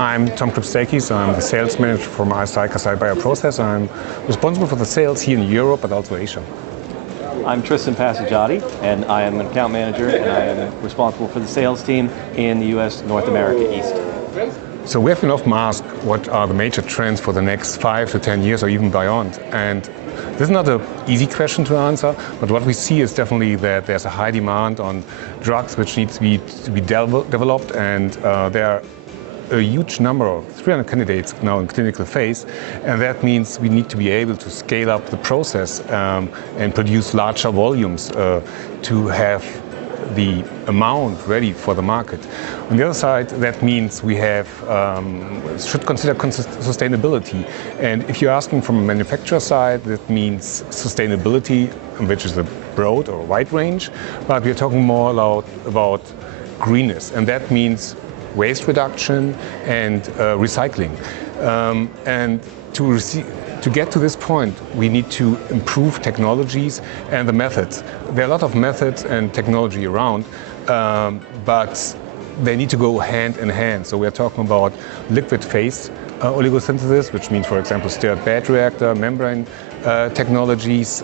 I'm Tom Krebstakies. I'm the sales manager for Asahi Kasei Bioprocess. I'm responsible for the sales here in Europe, but also Asia. I'm Tristan Passeggiati, and I am an account manager, and I am responsible for the sales team in the US, North America East. So we have been often asked what are the major trends for the next 5 to 10 years or even beyond. And this is not an easy question to answer, but what we see is definitely that there's a high demand on drugs which need to be developed, and there are a huge number of 300 candidates now in clinical phase, and that means we need to be able to scale up the process and produce larger volumes to have the amount ready for the market. On the other side, that means we should consider sustainability. And if you're asking from a manufacturer side, that means sustainability, which is a broad or wide range, but we're talking more about greenness, and that means waste reduction and recycling. And to get to this point, we need to improve technologies and the methods. There are a lot of methods and technology around, but they need to go hand in hand. So we're talking about liquid phase oligosynthesis, which means, for example, stirred bed reactor, membrane technologies.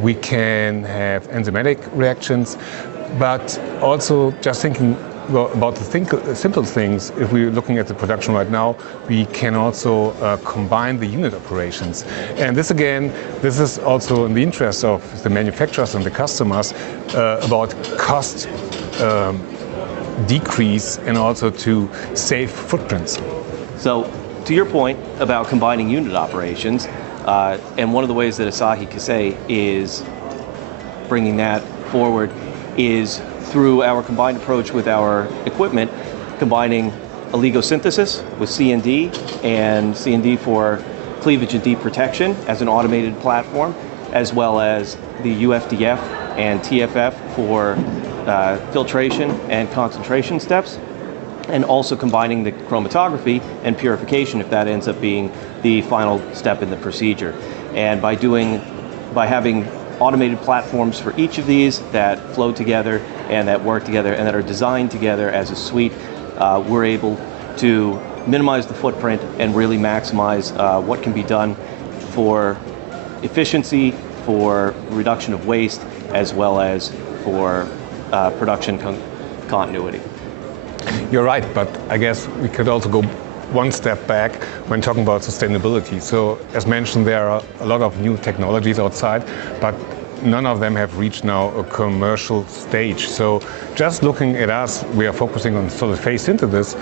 We can have enzymatic reactions, but also just thinking about the simple things. If we're looking at the production right now, we can also combine the unit operations. And this is also in the interest of the manufacturers and the customers about cost decrease and also to save footprints. So to your point about combining unit operations, and one of the ways that Asahi Kasei is bringing that forward is through our combined approach with our equipment, combining oligosynthesis with C&D, and C&D for cleavage and deep protection as an automated platform, as well as the UFDF and TFF for filtration and concentration steps, and also combining the chromatography and purification if that ends up being the final step in the procedure. And by having automated platforms for each of these that flow together and that work together and that are designed together as a suite, we're able to minimize the footprint and really maximize what can be done for efficiency, for reduction of waste, as well as for production continuity. You're right, but I guess we could also go one step back when talking about sustainability. So as mentioned, there are a lot of new technologies outside, but none of them have reached now a commercial stage. So just looking at us, we are focusing on solid phase synthesis.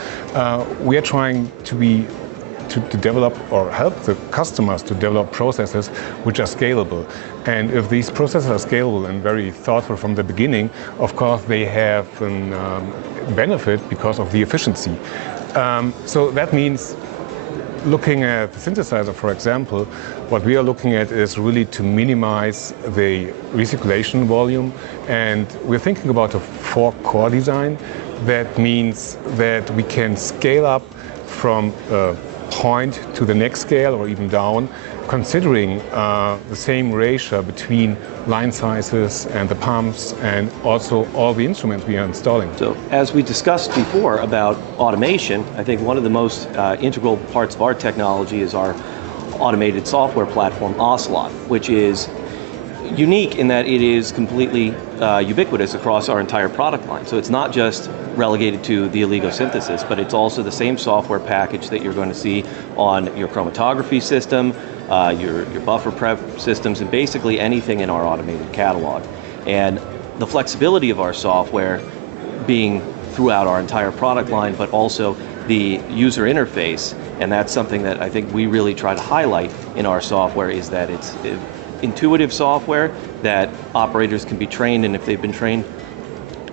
We are trying to develop or help the customers to develop processes which are scalable. And if these processes are scalable and very thoughtful from the beginning, of course they have a benefit because of the efficiency. So that means looking at the synthesizer, for example, what we are looking at is really to minimize the recirculation volume, and we're thinking about a 4-core design. That means that we can scale up from a point to the next scale or even down, considering the same ratio between line sizes and the pumps and also all the instruments we are installing. So as we discussed before about automation, I think one of the most integral parts of our technology is our automated software platform, Ocelot, which is unique in that it is completely ubiquitous across our entire product line. So it's not just relegated to the oligosynthesis, but it's also the same software package that you're going to see on your chromatography system, your buffer prep systems, and basically anything in our automated catalog. And the flexibility of our software being throughout our entire product line, but also the user interface, and that's something that I think we really try to highlight in our software, is that it's intuitive software that operators can be trained, and if they've been trained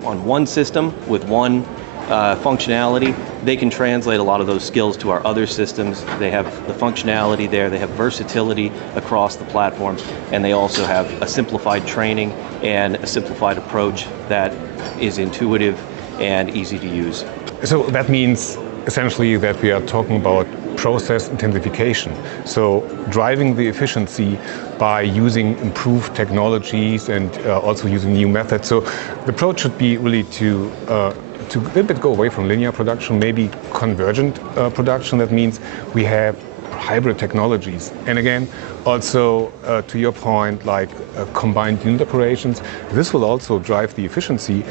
on one system with one functionality, they can translate a lot of those skills to our other systems. They have the functionality there, they have versatility across the platform, and they also have a simplified training and a simplified approach that is intuitive and easy to use. So that means essentially that we are talking about process intensification. So driving the efficiency by using improved technologies and also using new methods. So the approach should be really to to a little bit go away from linear production, maybe convergent production. That means we have hybrid technologies. And again, also to your point, like combined unit operations, this will also drive the efficiency.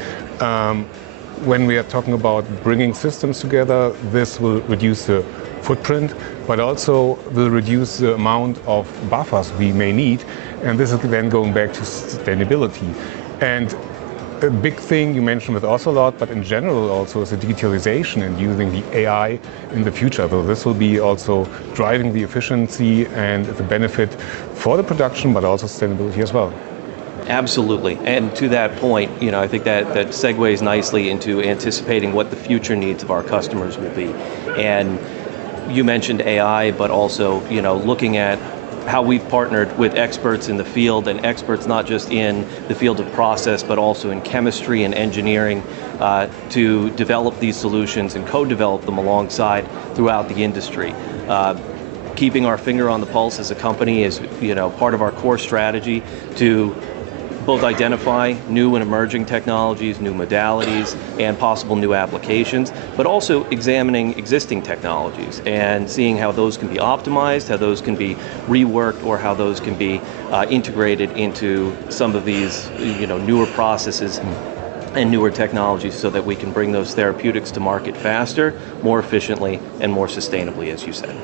When we are talking about bringing systems together, this will reduce the footprint, but also will reduce the amount of buffers we may need. And this is then going back to sustainability. And a big thing you mentioned with us a lot, but in general also is the digitalization and using the AI in the future. So this will be also driving the efficiency and the benefit for the production, but also sustainability as well. Absolutely, and to that point, I think that segues nicely into anticipating what the future needs of our customers will be. And you mentioned AI, but also, looking at how we've partnered with experts in the field, and experts not just in the field of process, but also in chemistry and engineering, to develop these solutions and co-develop them alongside throughout the industry. Keeping our finger on the pulse as a company is, part of our core strategy to both identify new and emerging technologies, new modalities, and possible new applications, but also examining existing technologies and seeing how those can be optimized, how those can be reworked, or how those can be integrated into some of these newer processes and newer technologies, so that we can bring those therapeutics to market faster, more efficiently, and more sustainably, as you said.